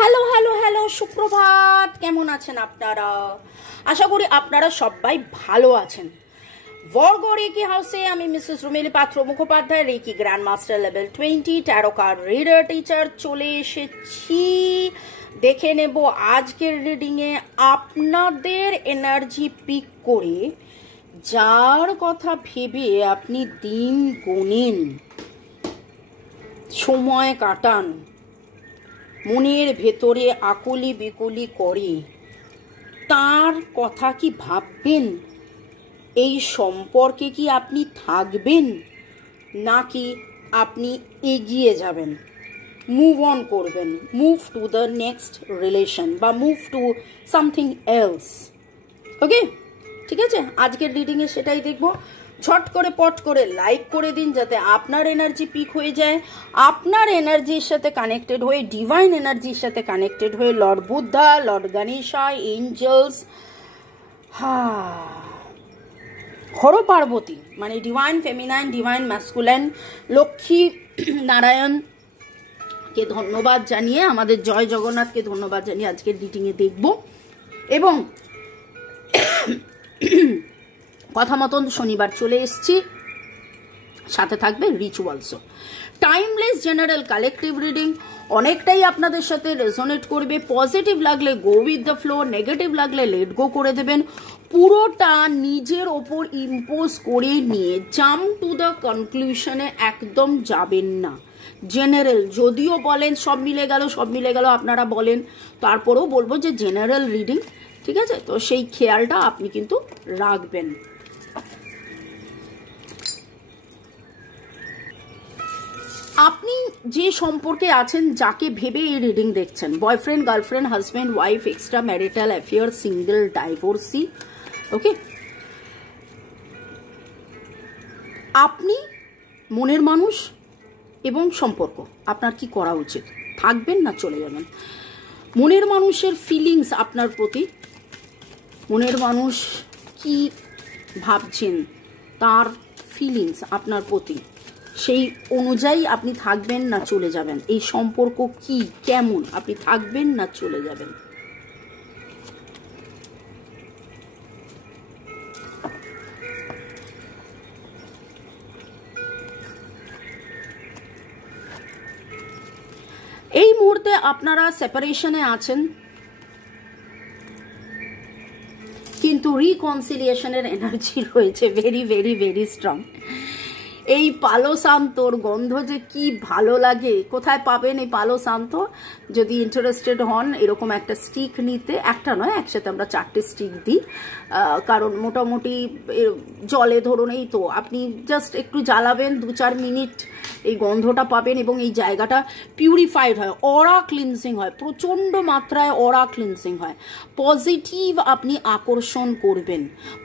Hello hello hello সুপ্রভাত, কেমন আছেন আপনারা? আশা করি আপনারা সবাই ভালো আছেন। বর্গ রেকি হাউসে আমি Mrs Rumeli Patra Mukhopadhyay, reiki grand master level 20 tarot card reader teacher চলে এসেছি। দেখে নেব আজকের রিডিংয়ে আপনাদের এনার্জি পিক করে, যার কথা ভেবে আপনি দিন গোনেন, সময় কাটান, মনের ভেতরে আকুলি বিকুলি করে, তার কথা কি ভাববেন? এই সম্পর্কে কি আপনি থাকবেন, নাকি আপনি এগিয়ে যাবেন, মুভ অন করবেন, move to the next relation বা মুভ টু সামথিং এলস? ওকে, ঠিক আছে, আজকের রিডিংয়ে সেটাই দেখব। ঝট করে পট করে লাইক করে দিন, যাতে আপনার এনার্জি পিক হয়ে যায়, আপনার এনার্জির সাথে কানেক্টেড হয়ে, ডিভাইন এনার্জির সাথে কানেক্টেড হয়ে Lord Buddha, Lord Ganesha, angels, Har Parvati মানে divine feminine, divine masculine, Lakshmi নারায়ণকে ধন্যবাদ জানিয়ে, আমাদের জয় জগন্নাথকে ধন্যবাদ জানিয়ে আজকের রিডিংয়ে দেখব। এবং কথা মতন শনিবার চলে এসছি, সাথে থাকবে রিচুয়ালসও। টাইমলেস জেনারেল কালেকটিভ রিডিং অনেকটাই আপনাদের সাথে রেজোনেট করবে। পজিটিভ লাগলে go with the flow, negative লাগলে লেট গো করে দেবেন। পুরোটা নিজের ওপর ইম্পোজ করে নিয়ে জাম্প টু দ্য কনক্লুশনে একদম যাবেন না। জেনারেল যদিও বলেন সব মিলে গেল, সব মিলে গেল আপনারা বলেন, তারপরেও বলবো যে জেনারেল রিডিং, ঠিক আছে? তো সেই খেয়ালটা আপনি কিন্তু রাখবেন। আপনি যে সম্পর্কে আছেন, যাকে ভেবে এই রিডিং দেখছেন, boyfriend, girlfriend, husband, wife, extra marital affair, single, divorcee, okay, আপনি মনের মানুষ এবং সম্পর্ক, আপনার কি করা উচিত? থাকবেন না চলে যাবেন? মনের মানুষের ফিলিংস আপনার প্রতি, মনের মানুষ কি ভাবছেন, তার ফিলিংস আপনার প্রতি, সেই অনুযায়ী আপনি থাকবেন না চলে যাবেন? এই সম্পর্ক কি, কেমন, আপনি থাকবেন না চলে যাবেন? এই মুহূর্তে আপনারা সেপারেশনে আছেন, কিন্তু রিকনসিলিয়েশনের এনার্জি রয়েছে ভেরি ভেরি ভেরি স্ট্রং। এই পালো শান্তর গন্ধ যে কি ভালো লাগে। কোথায় পাবেন এই পালো শান্ত? যদি ইন্টারেস্টেড হন এরকম একটা স্টিক নিতে, একটা নয় একসাথে আমরা 4টে স্টিক দিই, কারণ মোটামুটি জলে ধরুন এই তো আপনি জাস্ট একটু জ্বালাবেন, 2-4 মিনিট এই গন্ধটা পাবেন এবং এই জায়গাটা পিউরিফাইড হয়, অরা ক্লিনজিং হয়, প্রচণ্ড মাত্রায় অরা ক্লিনজিং হয়। পজিটিভ আপনি আকর্ষণ করবেন,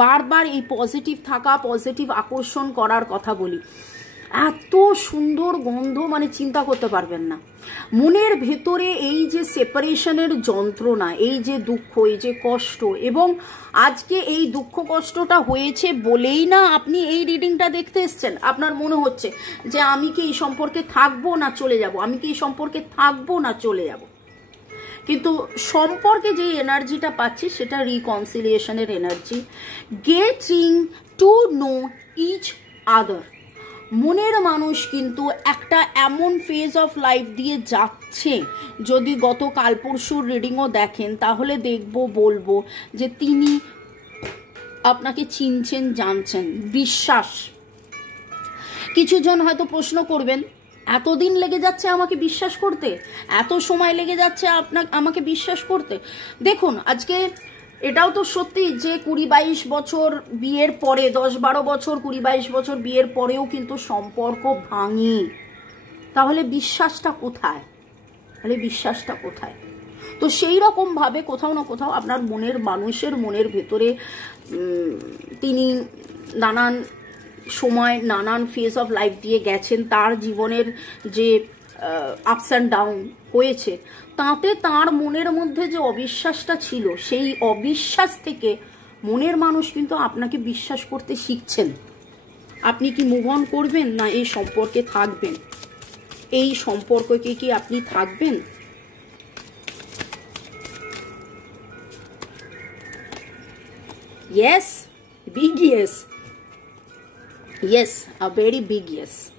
বারবার এই পজিটিভ থাকা, পজিটিভ আকর্ষণ করার কথা বলি। এত সুন্দর গন্ধ, মানে চিন্তা করতে পারবেন না। মনের ভেতরে এই যে সেপারেশনের যন্ত্রণা, এই যে দুঃখ, এই যে কষ্ট, এবং আজকে এই দুঃখ কষ্টটা হয়েছে বলেই না আপনি এই রিডিংটা দেখতে এসছেন। আপনার মনে হচ্ছে যে আমি কি এই সম্পর্কে থাকবো না চলে যাব, আমি কি এই সম্পর্কে থাকবো না চলে যাব। কিন্তু সম্পর্কে যে এনার্জিটা পাচ্ছি সেটা রিকনসিলিয়েশনের energy, getting to know each other. মনের মানুষ কিন্তু একটা এমন ফেজ অফ লাইফ দিয়ে যাচ্ছে, যদি গত কাল পরশুর রিডিংও দেখেন তাহলে বলবো যে তিনি আপনাকে চিনছেন, জানছেন। বিশ্বাস, কিছুজন হয়তো প্রশ্ন করবেন, এতদিন লেগে যাচ্ছে আমাকে বিশ্বাস করতে, এত সময় লেগে যাচ্ছে আমাকে বিশ্বাস করতে। দেখুন, আজকে এটাও তো সত্যি যে 20-22 বছর বিয়ের পরে, 10-12 বছর, 20-22 বছর বিয়ের পরেও কিন্তু সম্পর্ক ভাঙে। তাহলে বিশ্বাসটা কোথায়? তো সেই রকম ভাবে কোথাও না কোথাও আপনার মনের মানুষের মনের ভেতরে তিনি নানান সময়, নানান ফেজ অফ লাইফ দিয়ে গেছেন, তার জীবনের যে আপস অ্যান্ড ডাউন হয়েছে, তাতে তার মনের মধ্যে যে অবিশ্বাসটা ছিল, সেই অবিশ্বাস থেকে মনের মানুষ কিন্তু আপনাকে বিশ্বাস করতে শিখছেন। আপনি কি মুভ অন করবেন, না এই সম্পর্কে থাকবেন? এই সম্পর্ককে কি আপনি থাকবেন? Yes, big yes. Yes, a very big yes.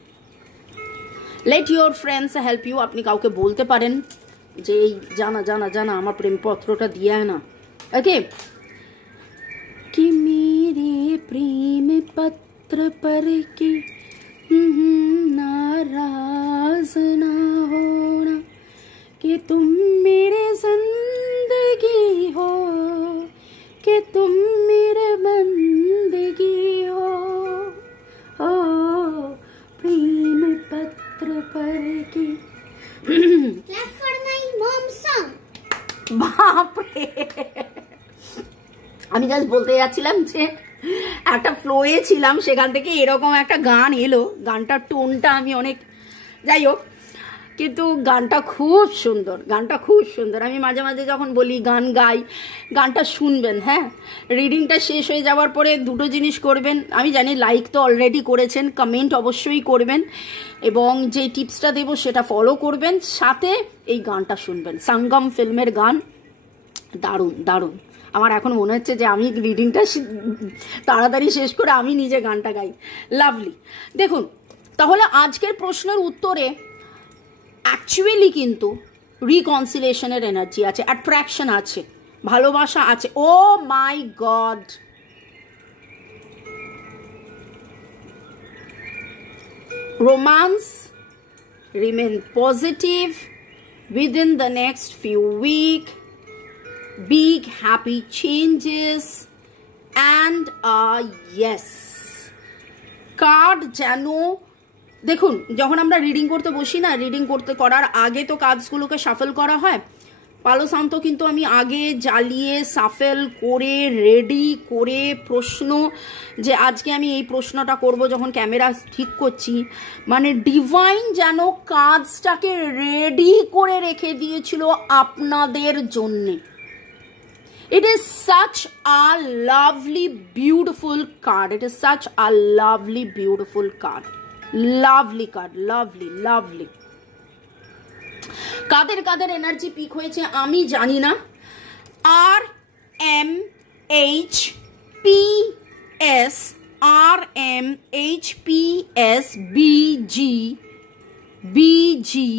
Let your friends help you. আপনি কাউকে বলতে পারেন যে জানা জানা জানা আমার প্রেমপত্রটা দিয়ে না। ওকে, कि मेरे प्रेम पत्र पर के नाराज ना होना, कि तुम मेरे जिंदगी हो, कि तुम मेरे बंदगी हो, ओ प्रेम पत्र पर के। Clap for my mom's song. बाप रे, আমি জাস্ট বলতে যাচ্ছিলাম যে একটা ফ্লোয়ে ছিলাম, সেখান থেকে এরকম একটা গান এলো। গানটার টোনটা আমি অনেক, যাই হোক, কিন্তু গানটা খুব সুন্দর, গানটা খুব সুন্দর। আমি মাঝে মাঝে যখন বলি গান গাই, গানটা শুনবেন। হ্যাঁ, রিডিংটা শেষ হয়ে যাওয়ার পরে দুটো জিনিস করবেন। আমি জানি লাইক তো অলরেডি করেছেন, কমেন্ট অবশ্যই করবেন, এবং যে টিপসটা দেবো সেটা ফলো করবেন, সাথে এই গানটা শুনবেন। সঙ্গম ফিল্মের গান, দারুণ দারুণ। আমার এখন মনে হচ্ছে যে আমি রিডিংটা তাড়াতাড়ি শেষ করে আমি নিজে গানটা গাই। লাভলি। দেখুন, তাহলে আজকের প্রশ্নের উত্তরে অ্যাকচুয়ালি কিন্তু রিকনসিলেশনের এনার্জি আছে, অ্যাট্রাকশন আছে, ভালোবাসা আছে। Oh my God, romance remain positive within the next few weeks. Big happy changes and yes. Card যেন, দেখুন, যখন আমরা রিডিং করতে বসি না, রিডিং করার আগে তো কার্ডসগুলোকে শাফল করা হয়। পালো সান্তো কিন্তু আমি আগে জ্বালিয়ে সাফেল করে রেডি করে প্রশ্ন, যে আজকে আমি এই প্রশ্নটা করব, যখন ক্যামেরা ঠিক করছি, মানে ডিভাইন যেন কার্ডসটাকে রেডি করে রেখে দিয়েছিল আপনাদের জন্যে। It is such a lovely, beautiful card. It is such a lovely, beautiful card. Lovely card. Lovely, lovely. কাদের কাদের এনার্জি পিক হয়েছে আমি জানি না। RMHPS, RMHPS, BGE,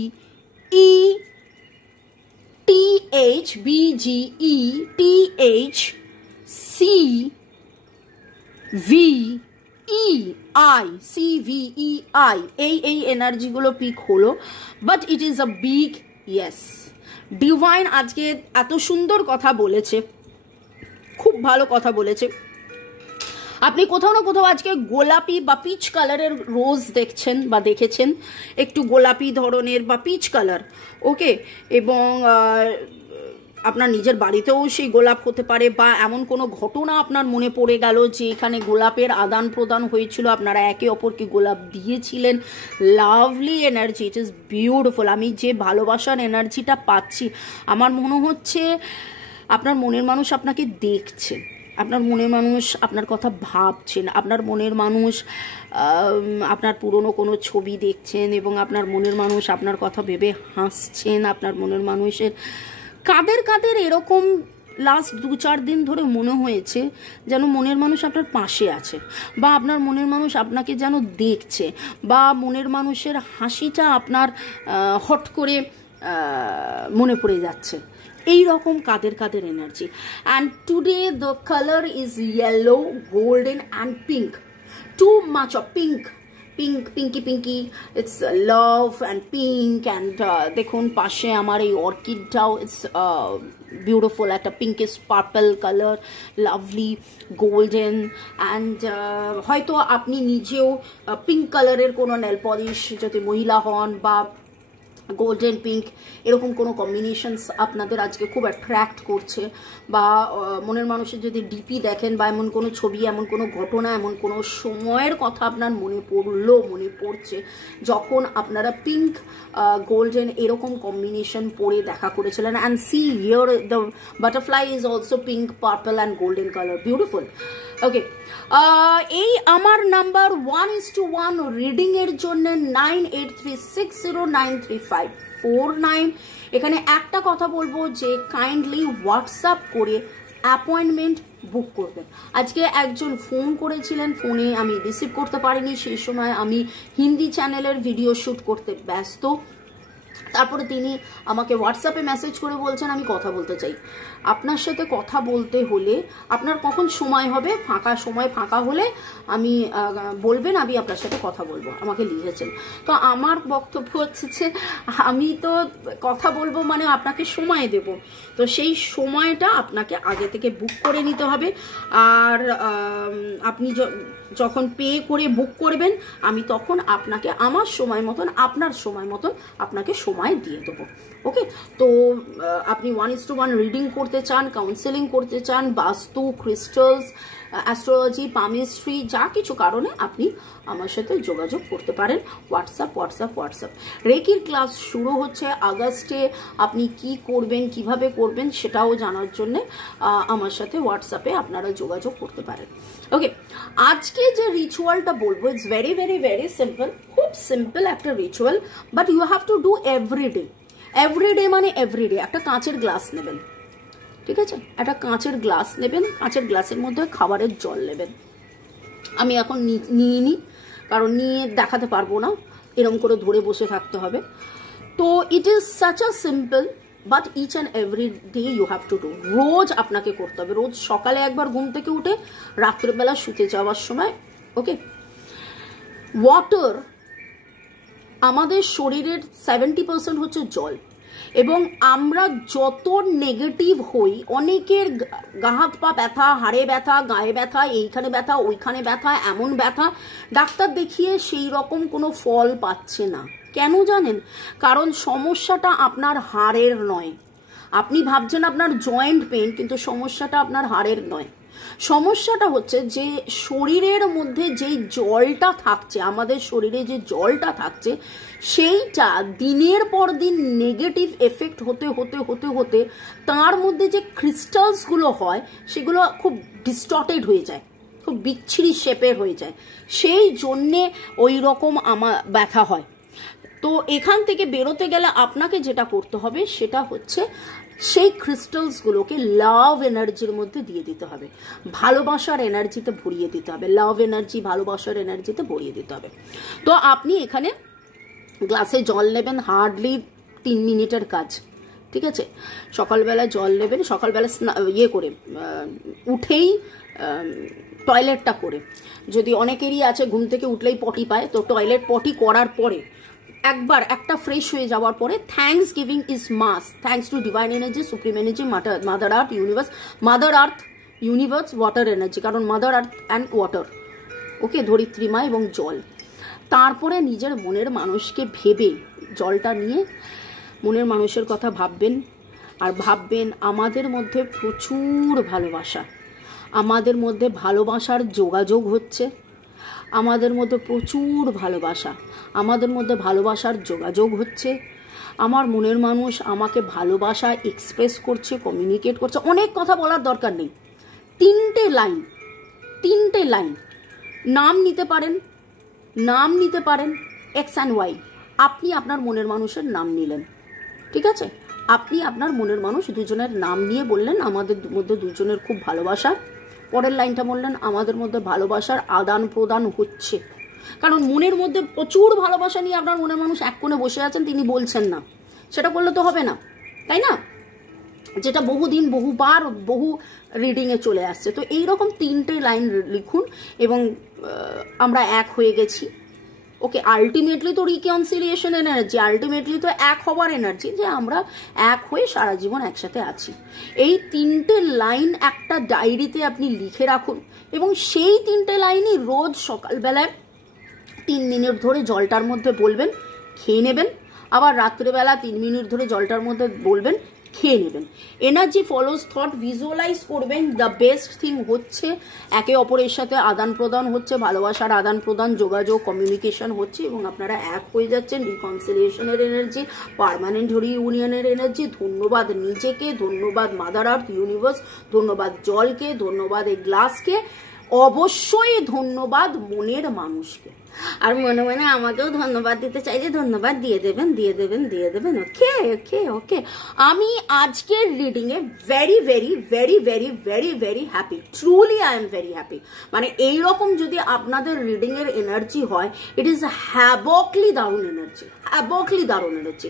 TH, BGE, TH, CVEI, CVEI, এই এনার্জিগুলো পিক হলো, but it is a big yes. Divine আজকে এত সুন্দর কথা বলেছে, খুব ভালো কথা বলেছে। আপনি কোথাও না কোথাও আজকে গোলাপি বা পিচ কালারের রোজ দেখছেন বা দেখেছেন, একটু গোলাপি ধরনের বা পিচ কালার, ওকে। এবং আপনার নিজের বাড়িতেও সেই গোলাপ হতে পারে, বা এমন কোনো ঘটনা আপনার মনে পড়ে গেল যে এখানে গোলাপের আদান প্রদান হয়েছিল, আপনারা একে অপরকে গোলাপ দিয়েছিলেন। Lovely energy, it is beautiful. আমি যে ভালোবাসার এনার্জিটা পাচ্ছি, আমার মনে হচ্ছে আপনার মনের মানুষ আপনাকে দেখছে, আপনার মনের মানুষ আপনার কথা ভাবছেন, আপনার মনের মানুষ আপনার পুরনো কোনো ছবি দেখছেন, এবং আপনার মনের মানুষ আপনার কথা ভেবে হাসছেন। আপনার মনের মানুষের কাদের কাদের এরকম লাস্ট 2-4 দিন ধরে মনে হয়েছে যেন মনের মানুষ আপনার পাশে আছে, বা আপনার মনের মানুষ আপনাকে যেন দেখছে, বা মনের মানুষের হাসিটা আপনার হট করে মনে পড়ে যাচ্ছে। এই রকম কাদের কাদের energy. And today the colour is yellow, golden and pink. Too much of pink, pink, pinky pinky, it's love and pink. And দেখুন পাশে আমার এই অর্কিডটাও, ইটস বিউটিফুল, একটা pinkish purple colour, lovely golden. And হয়তো আপনি নিজেও পিঙ্ক কালারের কোনো নেল পলিশ, যদি মহিলা হন, বা গোল্ডেন পিঙ্ক, এরকম কোনো কম্বিনেশনস আপনাদের আজকে খুব অ্যাট্রাক্ট করছে। বা মনের মানুষের যদি ডিপি দেখেন, বা এমন কোনো ছবি, এমন কোনো ঘটনা, এমন কোনো সময়ের কথা আপনার মনে পড়ছে যখন আপনারা পিঙ্ক গোল্ডেন এরকম কম্বিনেশন পরে দেখা করেছিলেন। And see here the butterfly is also pink, purple and golden colour, beautiful. Okay, এই আমার নাম্বার 1:1 রিডিং এর জন্য 9836093549। এখানে একটা কথা বলবো যে কাইন্ডলি হোয়াটসঅ্যাপ করে অ্যাপয়েন্টমেন্ট বুক করবেন। আজকে একজন ফোন করেছিলেন, ফোনে আমি রিসিভ করতে পারিনি, সেই সময় আমি হিন্দি চ্যানেলের ভিডিও শ্যুট করতে ব্যস্ত। তারপরে তিনি আমাকে হোয়াটসঅ্যাপে মেসেজ করে বলছেন আমি কথা বলতে চাই। আপনার সাথে কথা বলতে হলে আপনার কখন সময় হবে, ফাঁকা হলে আমি বলবেন, আমি আপনার সাথে কথা বলবো, আমাকে লিখেছেন। তো আমার বক্তব্য হচ্ছে যে আমি তো কথা বলবো মানে আপনাকে সময় দেব, তো সেই সময়টা আপনাকে আগে থেকে বুক করে নিতে হবে। আর আপনি যখন পে করে বুক করবেন আমি তখন আপনাকে আমার সময় মতন আপনার সময় মতন আপনাকে সময় দিয়ে দেবো। ওকে, তো আপনি 1:1 রিডিং করতে চান, কাউন্সেলিং করতে চান, বাস্তু, ক্রিস্টালস, অ্যাস্ট্রোলজি, পামিস্ট্রি, যা কিছু কারণে আপনি আমার সাথে যোগাযোগ করতে পারেন। হোয়াটসঅ্যাপ। রেকির ক্লাস শুরু হচ্ছে আগস্টে। আপনি কি করবেন, কিভাবে করবেন সেটাও জানার জন্য আমার সাথে হোয়াটসঅ্যাপে আপনারা যোগাযোগ করতে পারেন। ওকে, আজকে যে রিচুয়ালটা বলবো it's very very very simple, খুব সিম্পল একটা ritual, but you have to do every day. Every day মানে এভরিডে। একটা কাঁচের গ্লাস নেবেন, ঠিক আছে, একটা কাঁচের গ্লাস নেবেন, কাঁচের গ্লাসের মধ্যে খাবারের জল নেবেন। আমি এখন নিয়ে নিই, কারণ নিয়ে দেখাতে পারবো না, এরকম করে ধরে বসে থাকতে হবে। তো it is such a simple, but each and every day you have to do. রোজ আপনাকে করতে হবে, রোজ সকালে একবার ঘুম থেকে উঠে, রাত্রেবেলা শুতে যাওয়ার সময়। ওকে, ওয়াটার, আমাদের শরীরের 70% হচ্ছে জল, এবং আমরা যত নেগেটিভ হই, অনেকের গা হাত পা ব্যথা, হাড়ে ব্যথা, গায়ে ব্যথা, এইখানে ব্যথা, ওইখানে ব্যথা, এমন ব্যথা, ডাক্তার দেখিয়ে সেই রকম কোনো ফল পাচ্ছে না। কেন জানেন? কারণ সমস্যাটা আপনার হাড়ের নয়। আপনি ভাবছেন আপনার জয়েন্ট পেন, কিন্তু সমস্যাটা আপনার হাড়ের নয়। সমস্যাটা হচ্ছে যে শরীরের মধ্যে যেই জলটা থাকছে, আমাদের শরীরে যে জলটা থাকছে, সেইটা দিনের পর দিন নেগেটিভ এফেক্ট হতে হতে হতে হতে তার মধ্যে যে ক্রিস্টালসগুলো হয় সেগুলো খুব ডিস্টর্টেড হয়ে যায়, খুব বিচ্ছিরি শেপের হয়ে যায়, সেই জন্যে ওই রকম আমার ব্যথা হয়। তো এখান থেকে বেরোতে গেলে আপনাকে যেটা করতে হবে সেটা হচ্ছে সেই ক্রিস্টালসগুলোকে লাভ এনার্জির মধ্যে দিয়ে দিতে হবে, ভালোবাসার এনার্জিতে ভরিয়ে দিতে হবে, লাভ এনার্জি, ভালোবাসার এনার্জিতে ভরিয়ে দিতে হবে। তো আপনি এখানে গ্লাসে জল নেবেন, হার্ডলি 3 মিনিটের কাজ, ঠিক আছে। সকালবেলা জল নেবেন, সকালবেলা করে উঠেই টয়লেটটা করে, যদি অনেকেরই আছে ঘুম থেকে উঠলেই পটি পায়, তো টয়লেট পটি করার পরে একবার একটা ফ্রেশ হয়ে যাওয়ার পরে thanksgiving is must, thanks to divine energy, supreme energy, mother earth universe, water energy, কারণ mother earth and water, okay, ধরিত্রী মা এবং জল। তারপরে নিজের মনের মানুষকে ভেবে জলটা নিয়ে মনের মানুষের কথা ভাববেন, আর ভাববেন আমাদের মধ্যে প্রচুর ভালোবাসা, আমাদের মধ্যে ভালোবাসার যোগাযোগ হচ্ছে, আমাদের মধ্যে প্রচুর ভালোবাসা, আমাদের মধ্যে ভালোবাসার যোগাযোগ হচ্ছে, আমার মনের মানুষ আমাকে ভালোবাসা এক্সপ্রেস করছে, কমিউনিকেট করছে। অনেক কথা বলার দরকার নেই, 3টে লাইন নাম নিতে পারেন এক্স অ্যান্ড ওয়াই। আপনি আপনার মনের মানুষের নাম নিলেন, ঠিক আছে, আপনি আপনার মনের মানুষ দুজনের নাম নিয়ে বললেন আমাদের মধ্যে দুজনের খুব ভালোবাসা। পরের লাইনটা বললেন আমাদের মধ্যে ভালোবাসার আদান প্রদান হচ্ছে, কারণ মনের মধ্যে প্রচুর ভালোবাসা নিয়ে আপনার মনের মানুষ এক কোণে বসে আছেন, তিনি বলছেন না, সেটা করলে তো হবে না, তাই না, যেটা বহুদিন বহুবার বহু রিডিংয়ে চলে আসছে। তো এইরকম 3টে লাইন লিখুন এবং আমরা এক হয়ে গেছি। ওকে, আলটিমেটলি তো রিকনসিলিয়েশন এনার্জি, আলটিমেটলি তো এক হবার এনার্জি, যে আমরা এক হয়ে সারা জীবন একসাথে আছি। এই 3টে লাইন একটা ডায়েরিতে আপনি লিখে রাখুন, এবং সেই 3টে লাইনই রোজ সকালবেলায় 3 মিনিট ধরে জলটার মধ্যে বলবেন, খেয়ে নেবেন, আবার রাত্রেবেলা 3 মিনিট ধরে জলটার মধ্যে বলবেন, খেয়ে নেবেন। এনার্জি ফলোজ থট, ভিজুয়ালাইজ করবেন। দ্য বেস্ট থিং হচ্ছে একে অপরের সাথে আদান প্রদান হচ্ছে, ভালোবাসার আদান প্রদান, যোগাযোগ, কমিউনিকেশন হচ্ছে, এবং আপনারা এক হয়ে যাচ্ছেন। রিকনসিলিয়েশনের এনার্জি, পার্মানেন্ট রিইউনিয়নের এনার্জি। ধন্যবাদ নিজেকে, ধন্যবাদ মাদার আর্থ ইউনিভার্স, ধন্যবাদ জলকে, ধন্যবাদ এই গ্লাসকে, অবশ্যই ধন্যবাদ মনের মানুষকে। আর মনে মনে আমাকেও ধন্যবাদ দিতে চাইলে ধন্যবাদ দিয়ে দেবেন, দিয়ে দেবেন, দিয়ে দেবেন। ওকে ওকে ওকে। আমি আজকের reading a very very very very very very happy, truly I am very happy. মানে এইরকম যদি আপনাদের রিডিং এর এনার্জি হয়, ইট ইজ হ্যাবকলি দারুণ এনার্জি, হ্যাবকলি দারুণ এনার্জি।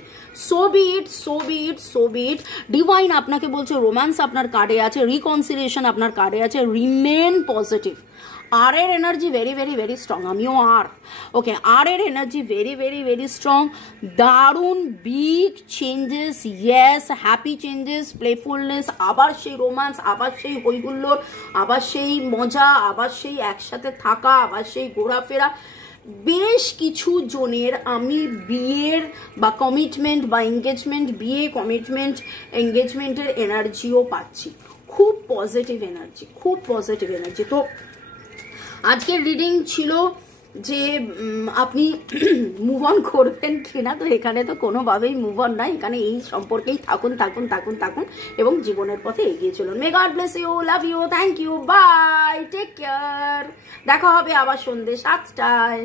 সো বি ইট, সো বি ইট, সো বি ইট। ডিভাইন আপনাকে বলছে রোম্যান্স আপনার কার্ডে আছে, রিকনসিলিয়েশন আপনার কার্ডে আছে, রিমেন পজিটিভ। আর এর energy very very very strong, আমিও আর ওকে। আর এর energy very very very strong, দারুণ big changes, yes, happy changes, playfulness, আবার সেই রোম্যান্স, আবার সেই হইহুল্লোড়, আবার সেই মজা, আবার সেই একসাথে থাকা, আবার সেই ঘোরাফেরা। বেশ কিছু জনের আমি বিয়ের বা কমিটমেন্ট বা এঙ্গেজমেন্ট, বিয়ে কমিটমেন্ট এঙ্গেজমেন্টের এনার্জিও পাচ্ছি। খুব পজিটিভ এনার্জি, খুব পজিটিভ এনার্জি। তো আজকের রিডিং ছিল যে আপনি মুভ অন করবেন কিনা, তো এখানে তো কোনোভাবেই মুভ অন নাই, এখানে এই সম্পর্কেই থাকুন থাকুন থাকুন থাকুন এবং জীবনের পথে এগিয়ে চলুন। May God bless you, love you, thank you, bye, take care. দেখা হবে আবার সন্ধ্যে 7টায়।